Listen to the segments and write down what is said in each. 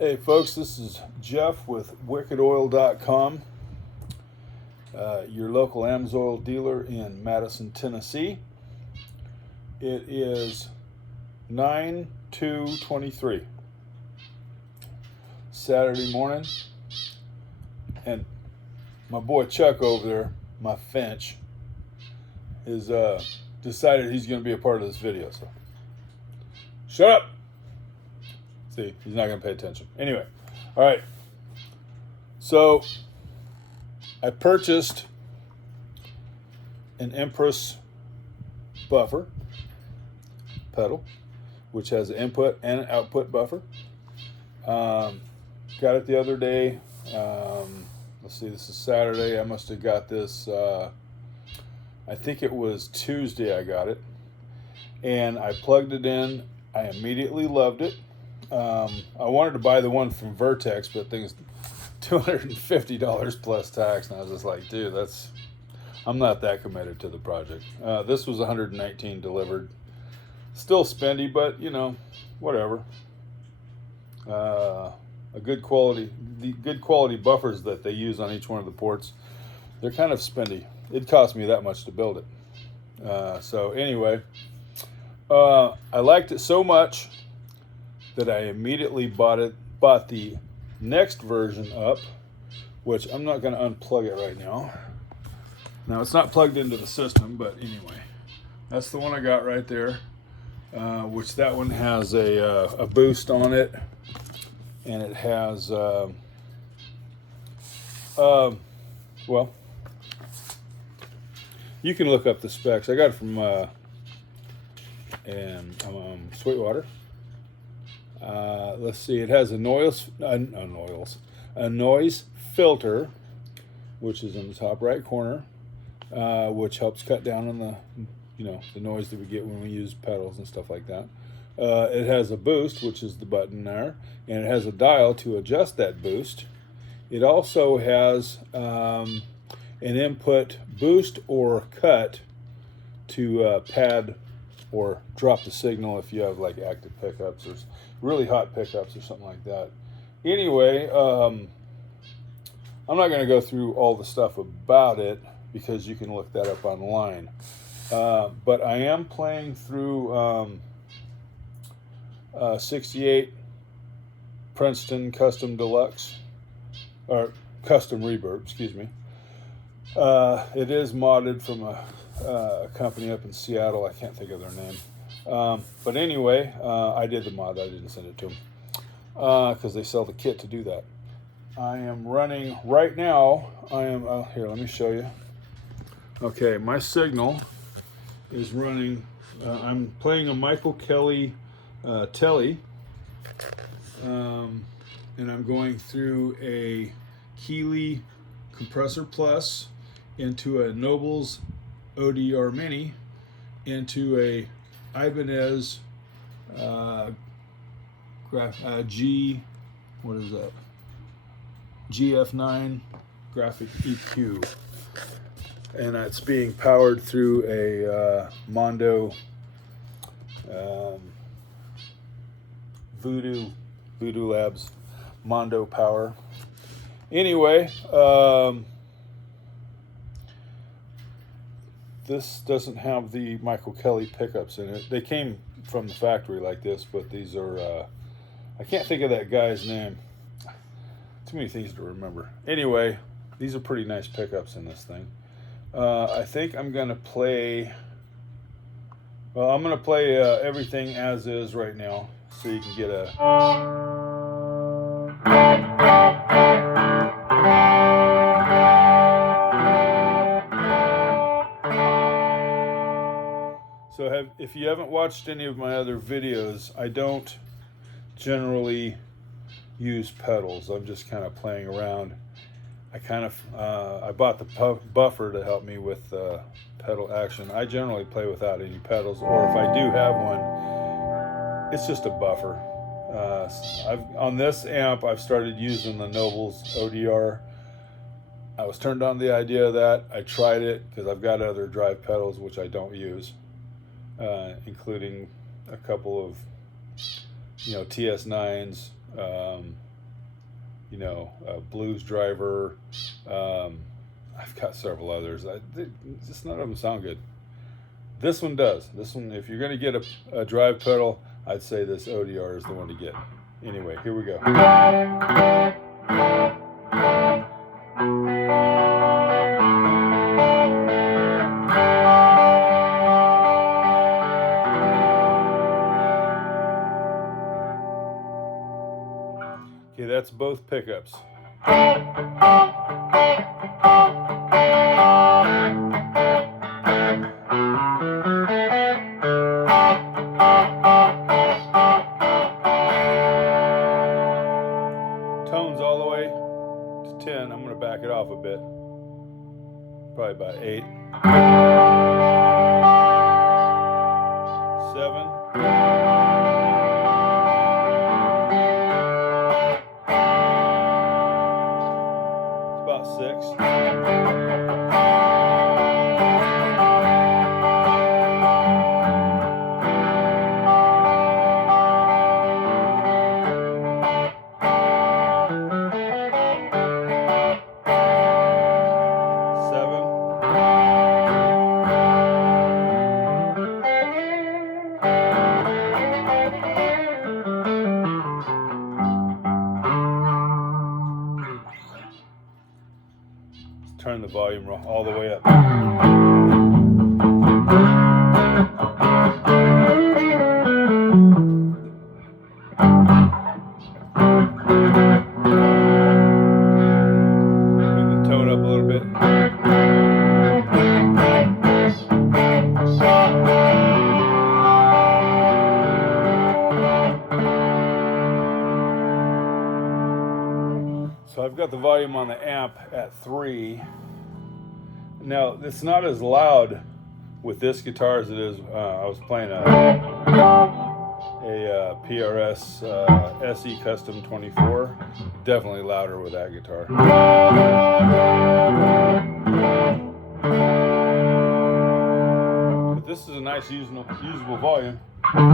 Hey folks, this is Jeff with Wickedoil.com, your local Amsoil dealer in Madison, Tennessee. It is 9/2/23, Saturday morning, and my boy Chuck over there, my Finch, is decided he's going to be a part of this video. So, shut up! See, he's not going to pay attention. Anyway, all right. So, I purchased an Empress buffer pedal, which has an input and an output buffer. Got it the other day. Let's see, this is Saturday. I must have got this, I think it was Tuesday I got it. And I plugged it in. I immediately loved it. I wanted to buy the one from Vertex, but things $250 plus tax, and I was just like, dude, I'm not that committed to the project. This was 119 delivered, still spendy, but you know, whatever. The good quality buffers that they use on each one of the ports, they're kind of spendy. It cost me that much to build it. So anyway, I liked it so much that I immediately bought the next version up, which I'm not going to unplug it right now. Now it's not plugged into the system, but anyway, that's the one I got right there. Which that one has a boost on it, and it has well, you can look up the specs. I got it from Sweetwater. Let's see, it has a noise filter, which is in the top right corner, which helps cut down on the noise that we get when we use pedals and stuff like that. It has a boost, which is the button there, and it has a dial to adjust that boost. It also has an input boost or cut to pad or drop the signal if you have like active pickups or really hot pickups or something like that. Anyway, I'm not going to go through all the stuff about it because you can look that up online. But I am playing through 68 Princeton Custom Deluxe, or Custom Reverb, excuse me. It is modded from a company up in Seattle. I can't think of their name. But anyway, I did the mod. I didn't send it to them because they sell the kit to do that. I am running right now. Here, let me show you. Okay, my signal is running. I'm playing a Michael Kelly Telly, and I'm going through a Keeley Compressor Plus into a Nobles ODR Mini into a Ibanez GF9 graphic EQ, and it's being powered through a Mondo Voodoo Labs Mondo power. Anyway, this doesn't have the Michael Kelly pickups in it. They came from the factory like this, but these are, I can't think of that guy's name. Too many things to remember. Anyway, these are pretty nice pickups in this thing. I think I'm going to play, I'm going to play everything as is right now, so you can get a... So if you haven't watched any of my other videos, I don't generally use pedals. I'm just kind of playing around. I bought the buffer to help me with pedal action. I generally play without any pedals, or if I do have one, it's just a buffer. On this amp, I've started using the Nobles ODR. I was turned on to the idea of that. I tried it because I've got other drive pedals which I don't use, including a couple of TS9s, you know, Blues Driver. I've got several others. Just none of them sound good. This one does. This one, if you're going to get a drive pedal, I'd say this ODR is the one to get. Anyway, here we go. Okay, that's both pickups. Tones all the way to 10. I'm going to back it off a bit. Probably about 8. 7. About 6. Turn the volume all the way up. Bring the tone up a little bit. So I've got the volume on the amp at 3. Now, it's not as loud with this guitar as it is. I was playing a PRS SE Custom 24. Definitely louder with that guitar. But this is a nice usable volume. Let's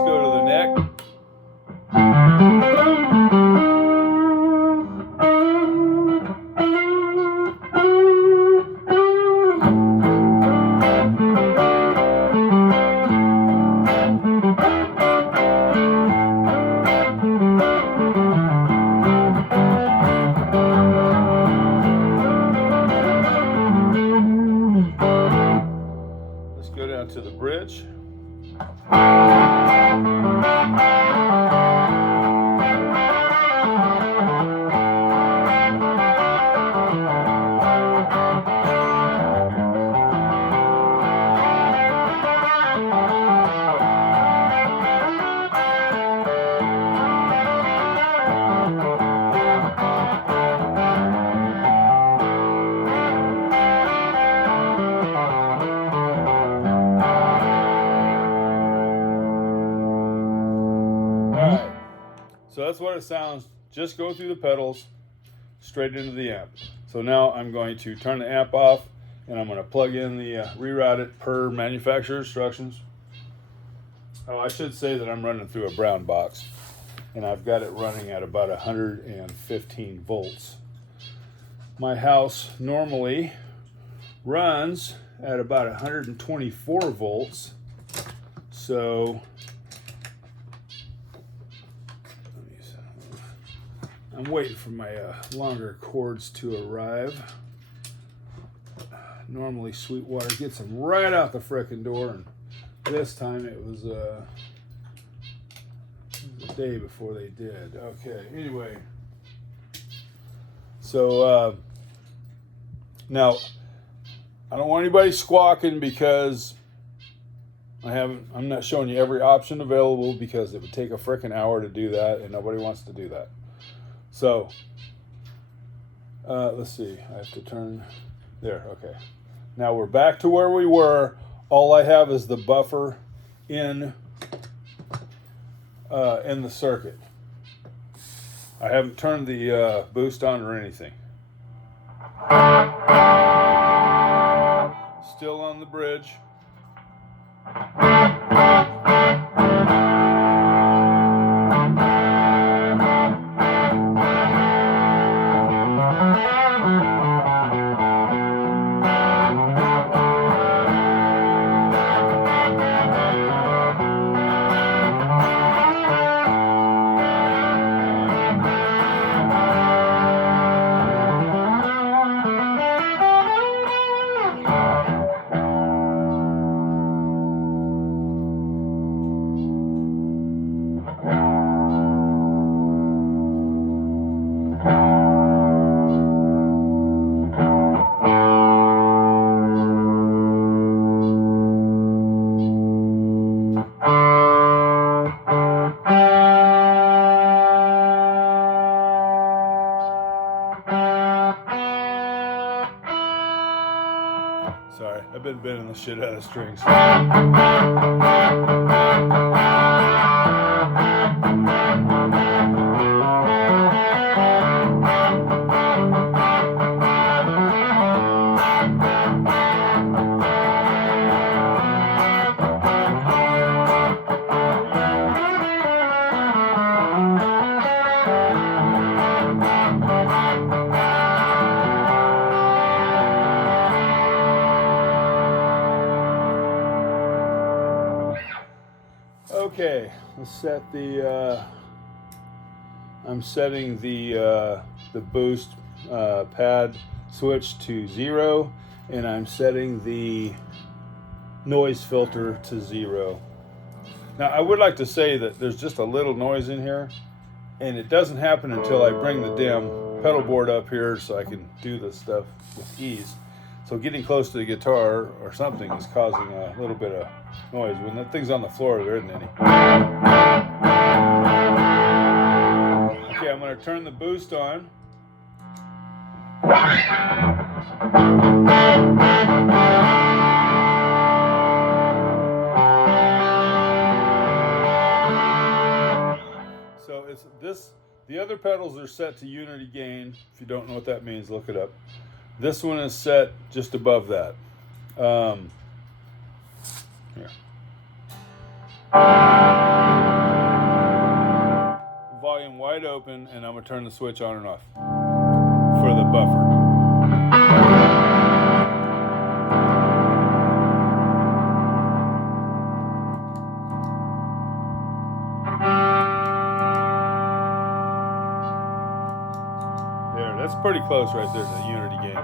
go to the neck. Let's go down to the bridge. So that's what it sounds, just go through the pedals, straight into the amp. So now I'm going to turn the amp off, and I'm going to plug in the, reroute it per manufacturer instructions. Oh, I should say that I'm running through a brown box, and I've got it running at about 115 volts. My house normally runs at about 124 volts, so I'm waiting for my longer cords to arrive. Normally Sweetwater gets them right out the frickin' door, and this time it was the day before they did. Okay, anyway. So now I don't want anybody squawking because I'm not showing you every option available, because it would take a frickin' hour to do that, and nobody wants to do that. So, let's see, I have to turn there, okay. Now we're back to where we were. All I have is the buffer in the circuit. I haven't turned the boost on or anything. Still on the bridge. I've been bending the shit out of strings. Okay, let's set the. I'm setting the boost pad switch to 0, and I'm setting the noise filter to 0. Now I would like to say that there's just a little noise in here, and it doesn't happen until I bring the damn pedal board up here so I can do this stuff with ease. So getting close to the guitar or something is causing a little bit of noise. When the thing's on the floor, there isn't any. Okay, I'm going to turn the boost on. So it's this. The other pedals are set to unity gain. If you don't know what that means, look it up. This one is set just above that. Here. Volume wide open, and I'm going to turn the switch on and off for the buffer. There, that's pretty close right there to the unity gain.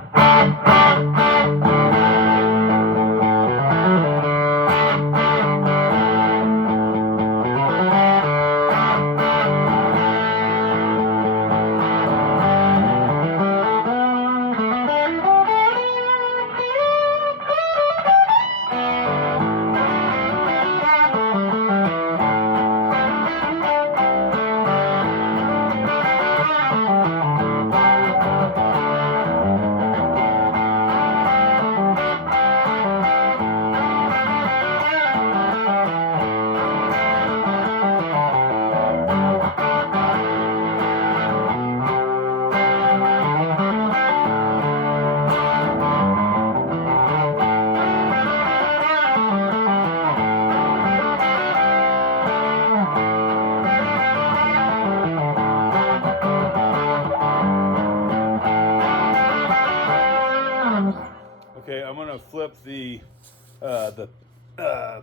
Okay, I'm gonna flip the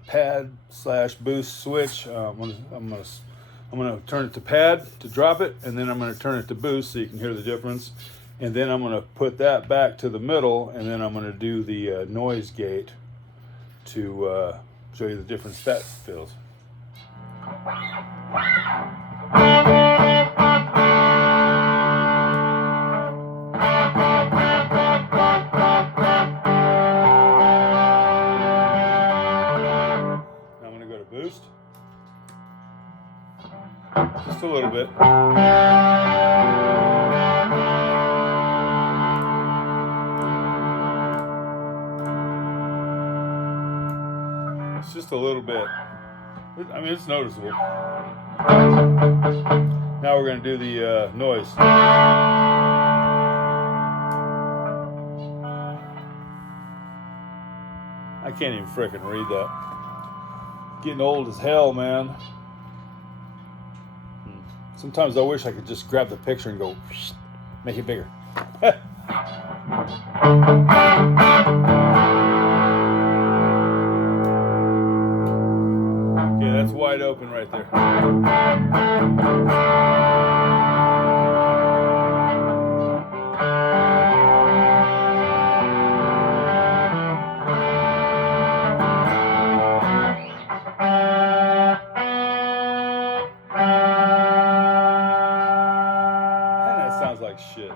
pad slash boost switch. I'm gonna turn it to pad to drop it, and then I'm gonna turn it to boost so you can hear the difference. And then I'm gonna put that back to the middle, and then I'm gonna do the noise gate to show you the difference that feels. Boost. Just a little bit. It's just a little bit. I mean, it's noticeable. Now we're going to do the noise. I can't even frickin' read that. Getting old as hell, man. Sometimes I wish I could just grab the picture and go, make it bigger. Okay, that's wide open right there. Sounds like shit.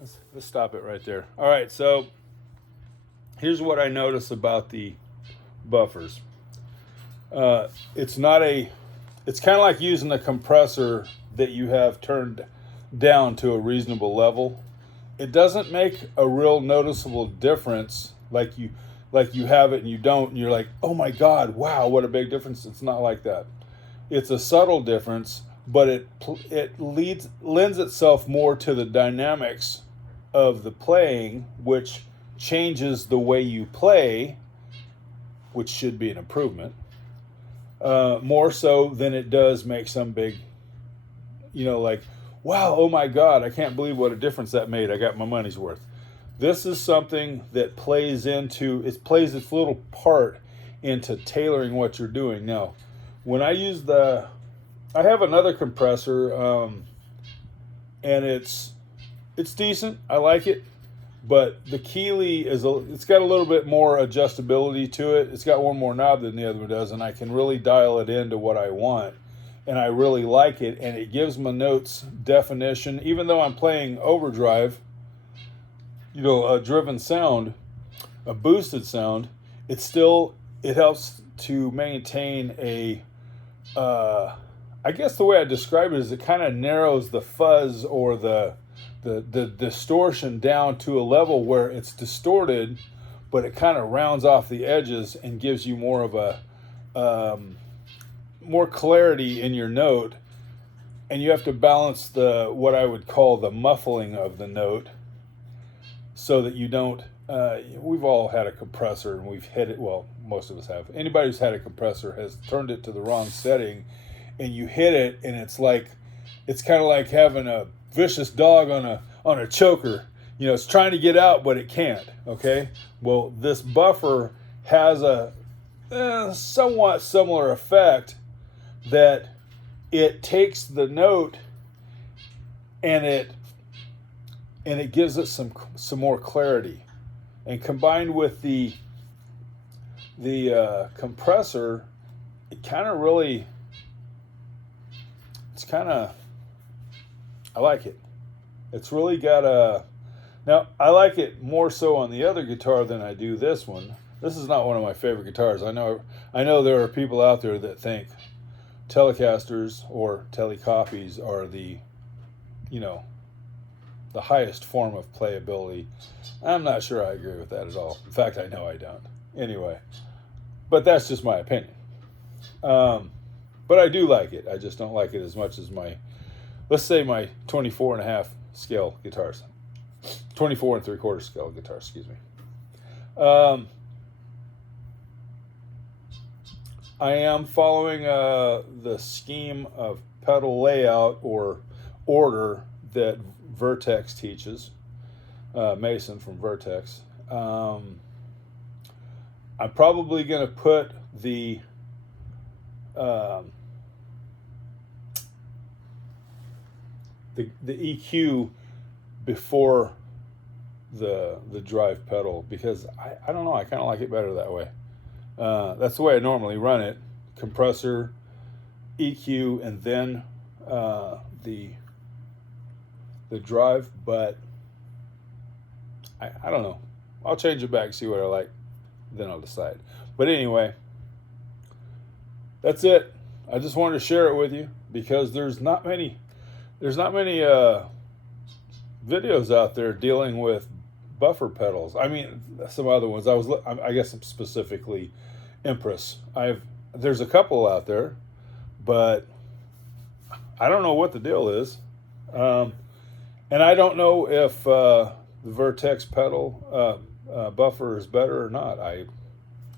let's stop it right there. All right, so here's what I notice about the buffers. It's kind of like using a compressor that you have turned down to a reasonable level. It doesn't make a real noticeable difference like you have it and you don't, and you're like, oh my God, wow, what a big difference. It's not like that. It's a subtle difference, but it lends itself more to the dynamics of the playing, which changes the way you play, which should be an improvement, more so than it does make some big, like, wow, oh my God, I can't believe what a difference that made. I got my money's worth. This is something that plays its little part into tailoring what you're doing. Now, when I use I have another compressor, and it's decent. I like it, but the Keeley it's got a little bit more adjustability to it. It's got one more knob than the other one does, and I can really dial it into what I want, and I really like it, and it gives my notes definition. Even though I'm playing overdrive, a driven sound, a boosted sound, it helps to maintain I guess the way I describe it is it kind of narrows the fuzz or the distortion down to a level where it's distorted, but it kind of rounds off the edges and gives you more of a more clarity in your note. And you have to balance what I would call the muffling of the note, so that you don't. We've all had a compressor and we've hit it. Well, most of us have. Anybody who's had a compressor has turned it to the wrong setting, and you hit it, and it's kind of like having a vicious dog on a choker. It's trying to get out, but it can't. Okay. Well, this buffer has a somewhat similar effect, that it takes the note and it gives it some more clarity. And combined with the compressor, I like it. It's really got now I like it more so on the other guitar than I do this one. This is not one of my favorite guitars. I know there are people out there that think Telecasters or Telecopies are the highest form of playability. I'm not sure I agree with that at all. In fact, I know I don't. Anyway, but that's just my opinion. But I do like it. I just don't like it as much as let's say my 24.5 scale guitars. 24 3/4 scale guitars, excuse me. I am following the scheme of pedal layout or order that Vertex teaches, Mason from Vertex. I'm probably going to put the EQ before the drive pedal, because I don't know, I kind of like it better that way. That's the way I normally run it: compressor, EQ, and then the drive. But I don't know. I'll change it back, see what I like, then I'll decide. But anyway, that's it. I just wanted to share it with you because there's not many videos out there dealing with buffer pedals. I mean, some other ones. I guess specifically Empress. There's a couple out there, but I don't know what the deal is, and I don't know if the Vertex pedal buffer is better or not. I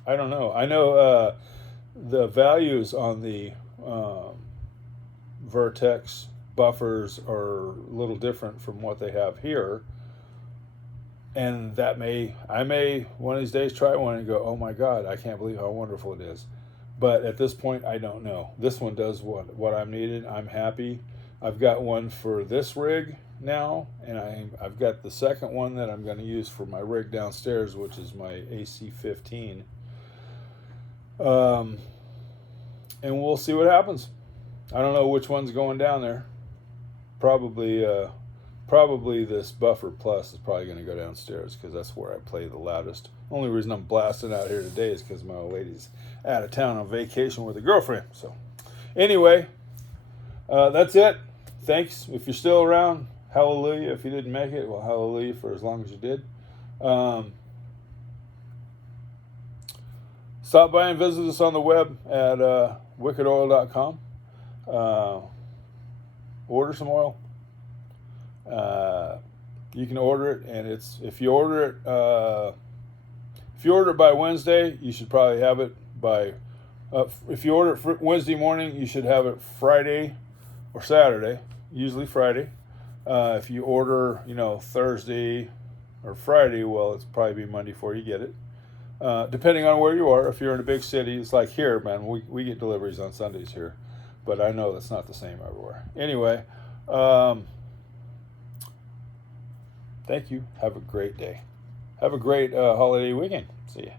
don't know. I know the values on the Vertex buffers are a little different from what they have here, and I may one of these days try one and go, oh my God, I can't believe how wonderful it is. But at this point, I don't know. This one does what I'm needed. I'm happy. I've got one for this rig now, and I've got the second one that I'm going to use for my rig downstairs, which is my AC-15. And we'll see what happens. I don't know which one's going down there. Probably probably this Buffer Plus is probably going to go downstairs because that's where I play the loudest. Only reason I'm blasting out here today is because my old lady's out of town on vacation with a girlfriend. So anyway, that's it. Thanks. If you're still around, hallelujah. If you didn't make it, well, hallelujah for as long as you did. Stop by and visit us on the web at wickedoil.com. Order some oil. You can order it, and if you order it by Wednesday, you should probably have it by. If you order it Wednesday morning, you should have it Friday or Saturday. Usually Friday. If you order, Thursday or Friday, well, it's probably be Monday before you get it. Depending on where you are. If you're in a big city, it's like here, man. We get deliveries on Sundays here, but I know that's not the same everywhere. Anyway. Thank you. Have a great day. Have a great holiday weekend. See ya.